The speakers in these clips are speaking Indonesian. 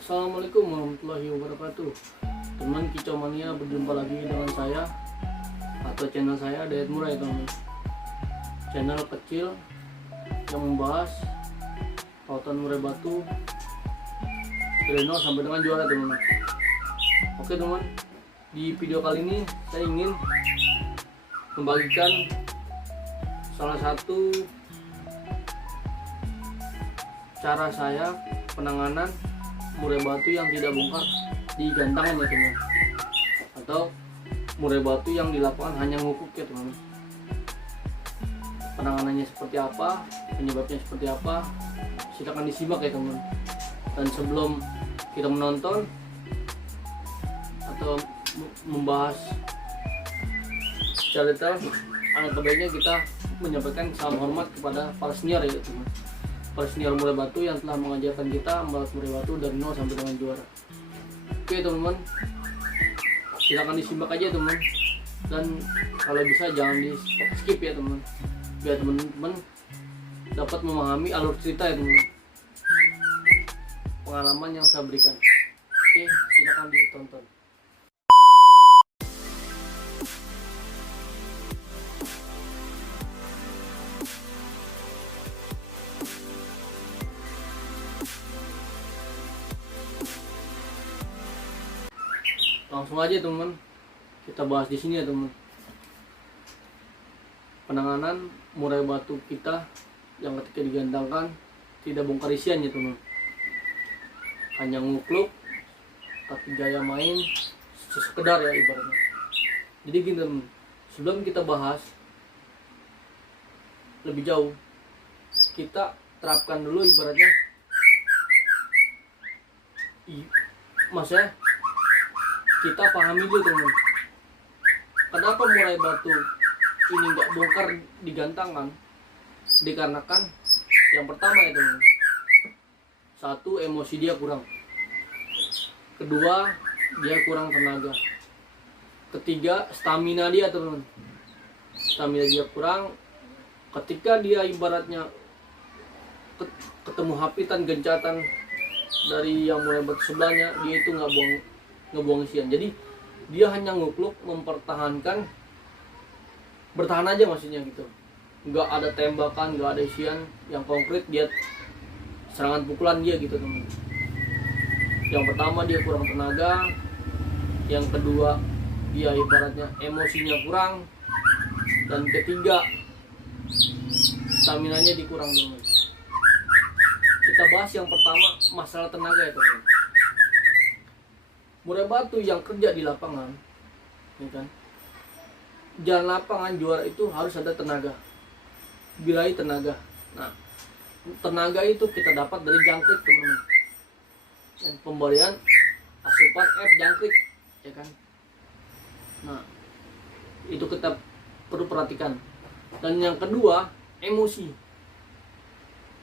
Assalamualaikum warahmatullahi wabarakatuh. Teman Kicau Mania, berjumpa lagi dengan saya atau channel saya Dayat Murah ya teman. Channel kecil yang membahas pautan murai batu dari nol sampai dengan juara teman. Oke teman, di video kali ini saya ingin membagikan salah satu cara saya penanganan murai batu yang tidak bongkar di gantangan ya teman, atau murai batu yang di lapangan hanya ngukuk ya teman. Penanganannya seperti apa, penyebabnya seperti apa, silakan disimak ya teman. Dan sebelum kita menonton atau membahas secara detail, alangkah baiknya kita menyampaikan salam hormat kepada para senior ya teman, para senior murai batu yang telah mengajarkan kita membalas murai batu dari nol sampai dengan juara. Oke teman-teman, silakan disimak aja teman, dan kalau bisa jangan di skip ya teman, biar teman-teman dapat memahami alur cerita ya teman, pengalaman yang saya berikan. Oke, silakan ditonton. Langsung aja teman, kita bahas di sini ya teman. Penanganan murai batu kita yang ketika digantangkan tidak bongkar isian ya teman, hanya ngukluk, tapi gaya main sekedar ya ibaratnya. Jadi gini teman, sebelum kita bahas lebih jauh, kita terapkan dulu ibaratnya, maksudnya kita pahami dulu teman, kenapa murai batu ini nggak bongkar digantangkan. Dikarenakan yang pertama ya teman, satu, emosi dia kurang, kedua, dia kurang tenaga, ketiga, stamina dia teman, stamina dia kurang. Ketika dia ibaratnya ketemu hapitan gencatan dari yang murai batu sebelahnya, dia itu ngebuang isian. Jadi dia hanya ngukluk, mempertahankan, bertahan aja maksudnya gitu, nggak ada tembakan, nggak ada isian yang konkret, dia serangan pukulan dia gitu teman. Yang pertama dia kurang tenaga, yang kedua dia ibaratnya emosinya kurang, dan ketiga staminanya dikurang teman. Kita bahas yang pertama, masalah tenaga ya teman. Murai batu yang kerja di lapangan, ya kan, jalan lapangan juara itu harus ada tenaga, birahi tenaga. Nah, tenaga itu kita dapat dari jangkrik teman-teman, dan pemberian asupan F jangkrik, ya kan. Nah, itu kita perlu perhatikan. Dan yang kedua, emosi.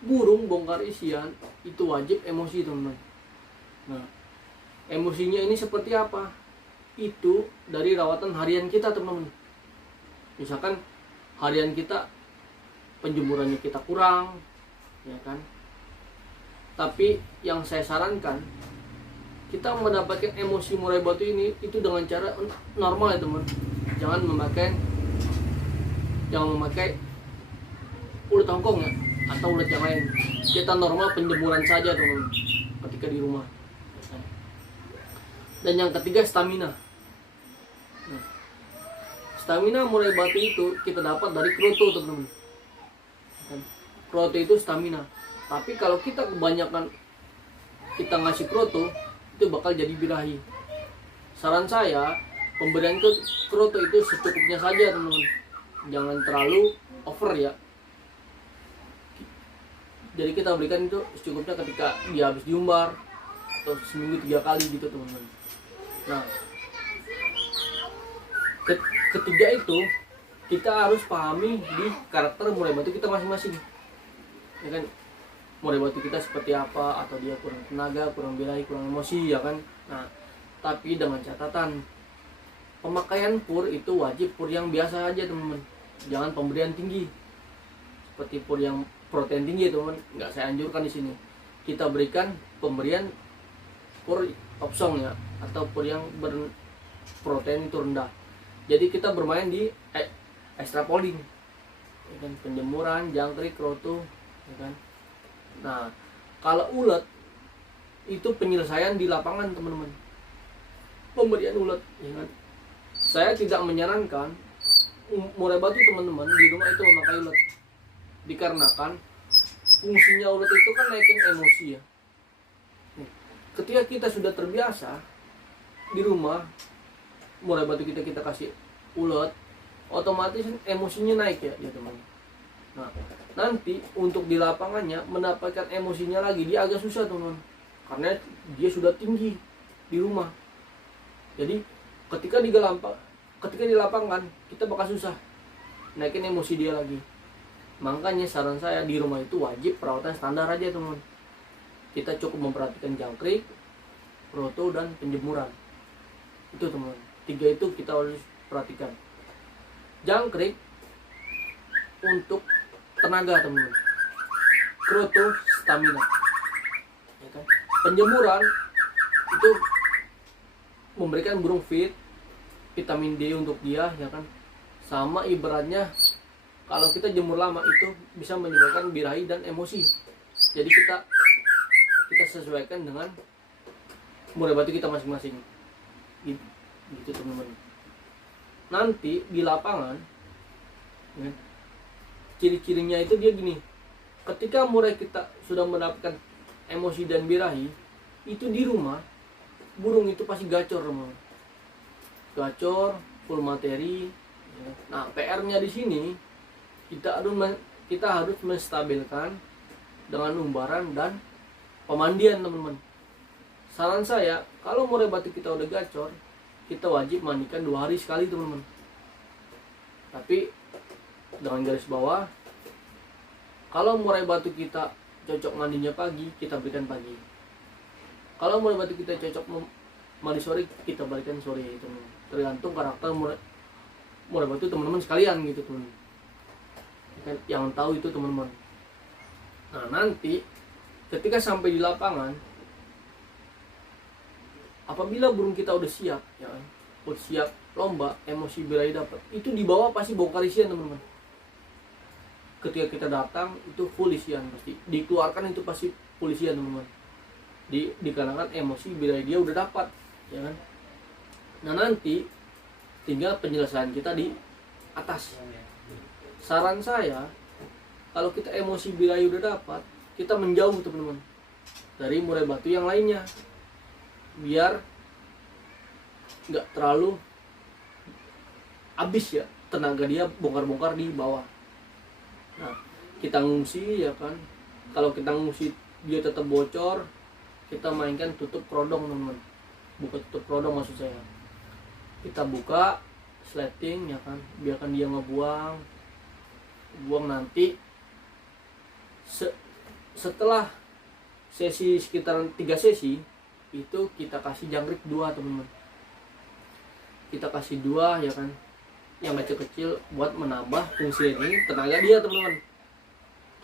Burung bongkar isian itu wajib emosi teman-teman. Nah, emosinya ini seperti apa? Itu dari rawatan harian kita teman-teman. Misalkan harian kita penjemurannya kita kurang, ya kan. Tapi yang saya sarankan, kita mendapatkan emosi murai batu ini itu dengan cara normal ya teman. Jangan memakai ulet hongkong ya, atau ulet yang lain. Kita normal penjemuran saja teman ketika di rumah. Dan yang ketiga, stamina. Nah, stamina murai batu itu kita dapat dari kroto teman-teman. Kroto itu stamina. Tapi kalau kita kebanyakan kita ngasih kroto, itu bakal jadi birahi. Saran saya, pemberian kroto itu secukupnya saja teman-teman. Jangan terlalu over ya. Jadi kita berikan itu secukupnya ketika dia habis diumbar, atau seminggu 3 kali gitu teman-teman. Nah, ketiga itu kita harus pahami di karakter murai batu kita masing-masing, ya kan. Murai batu kita seperti apa, atau dia kurang tenaga, kurang birahi, kurang emosi, ya kan. Nah, tapi dengan catatan, pemakaian pur itu wajib pur yang biasa aja teman-teman, jangan pemberian tinggi seperti pur yang protein tinggi teman-teman, nggak saya anjurkan di sini. Kita berikan pemberian pur kosong ya, atau pur yang berprotein itu rendah. Jadi kita bermain di extrapolling, ya kan? Penjemuran, jangkrik, kroto, ya kan? Nah, kalau ulet itu penyelesaian di lapangan teman-teman, pemberian ulet, ya kan? Saya tidak menyarankan murai batu teman-teman di rumah itu memakai ulet, dikarenakan fungsinya ulet itu kan naikin emosi ya. Ketika kita sudah terbiasa di rumah murai batu kita kasih ulet, otomatis emosinya naik ya teman. Nah, nanti untuk di lapangannya mendapatkan emosinya lagi dia agak susah teman, karena dia sudah tinggi di rumah. Jadi ketika di lapangan kita bakal susah naikin emosi dia lagi. Makanya saran saya di rumah itu wajib perawatan standar aja teman. Kita cukup memperhatikan jangkrik, kroto, dan penjemuran. Itu teman, 3 itu kita harus perhatikan. Jangkrik untuk tenaga teman, kroto stamina, ya kan? Penjemuran itu memberikan burung fit, vitamin D untuk dia, ya kan? Sama ibaratnya kalau kita jemur lama itu bisa menyebabkan birahi dan emosi. Jadi kita sesuaikan dengan murai batu kita masing-masing. Gitu teman-teman. Nanti di lapangan, ya, ciri-cirinya itu dia gini. Ketika murai kita sudah mendapatkan emosi dan birahi, itu di rumah burung itu pasti gacor teman. Gacor, full materi. Ya. Nah, PR-nya di sini kita harus menstabilkan dengan umbaran dan pemandian teman-teman. Saran saya, kalau murai batu kita udah gacor, kita wajib mandikan 2 hari sekali teman-teman. Tapi dengan garis bawah, kalau murai batu kita cocok mandinya pagi, kita berikan pagi. Kalau murai batu kita cocok mandi sore, kita berikan sore, teman-teman. Tergantung karakter murai batu teman-teman sekalian gitu teman-teman. Yang tahu itu teman-teman. Nah, nanti ketika sampai di lapangan, apabila burung kita udah siap, ya, udah siap lomba, emosi birahi dapat, itu di bawah pasti bongkar isian teman-teman. Ketika kita datang itu full isian, pasti dikeluarkan itu pasti full isian teman-teman. Dikarenakan emosi birahi dia udah dapat, ya kan? Nah, nanti tinggal penyelesaian kita di atas. Saran saya, kalau kita emosi birahi udah dapat, kita menjauh teman-teman dari murai batu yang lainnya, biar nggak terlalu habis ya tenaga dia bongkar-bongkar di bawah. Nah, kita ngungsi, ya kan? Kalau kita ngungsi dia tetap bocor, kita mainkan tutup kerodong teman-teman. Buka tutup kerodong maksud saya. Kita buka sleting, ya kan? Biarkan dia ngebuang nanti setelah sesi sekitaran 3 sesi itu kita kasih jangkrik 2 teman-teman. Kita kasih 2, ya kan, yang kecil-kecil buat menambah fungsi ini tenaga dia teman-teman.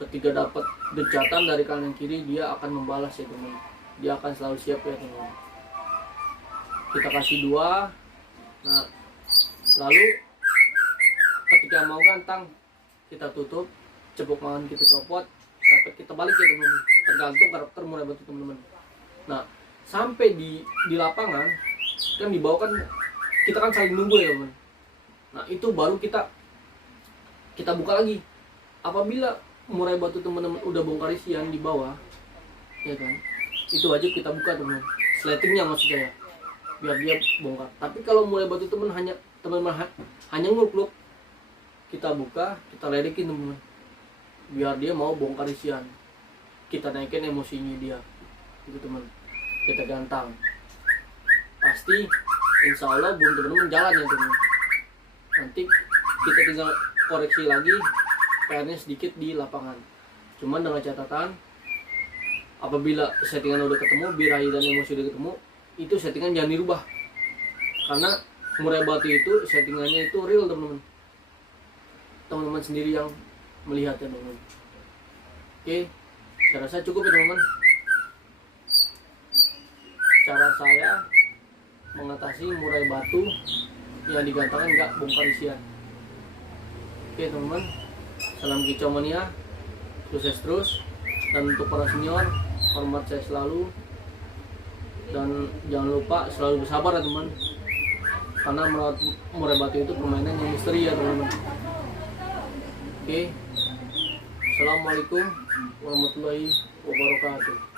Ketika dapat dejatan dari kanan kiri, dia akan membalas ya teman-teman. Dia akan selalu siap ya teman-teman. Kita kasih 2. Nah, lalu ketika mau gantang kita tutup, cepuk mangan kita copot, karpet kita balik ya teman-teman. Tergantung karakter murai batu teman-teman. Nah, sampai di lapangan kan di bawah kan kita kan saling nunggu ya teman. Nah, itu baru kita buka lagi. Apabila murai batu teman-teman udah bongkar isian di bawah, ya kan, itu wajib kita buka teman-teman. Slatingnya maksud saya, biar dia bongkar. Tapi kalau murai batu teman-teman hanya ngukluk, kita buka, kita ledekin teman-teman, biar dia mau bongkar isian. Kita naikin emosinya dia, gitu teman. Kita gantang, pasti insya Allah burung teman-teman jalan ya teman. Nanti kita tinggal koreksi lagi PR-nya sedikit di lapangan. Cuman dengan catatan, apabila settingan udah ketemu, birahi dan emosi udah ketemu, itu settingan jangan dirubah. Karena murai batu itu settingannya itu real teman-teman. Teman-teman sendiri yang melihat ya teman-teman. Oke, saya rasa cukup ya teman-teman. cara saya mengatasi murai batu yang digantangkan nggak bongkar isian. Oke teman-teman, salam kicau mania, sukses terus. Dan untuk para senior, hormat saya selalu. Dan jangan lupa selalu bersabar ya teman, karena merawat murai batu itu permainan yang misteri ya teman-teman. Oke, assalamualaikum warahmatullahi wabarakatuh.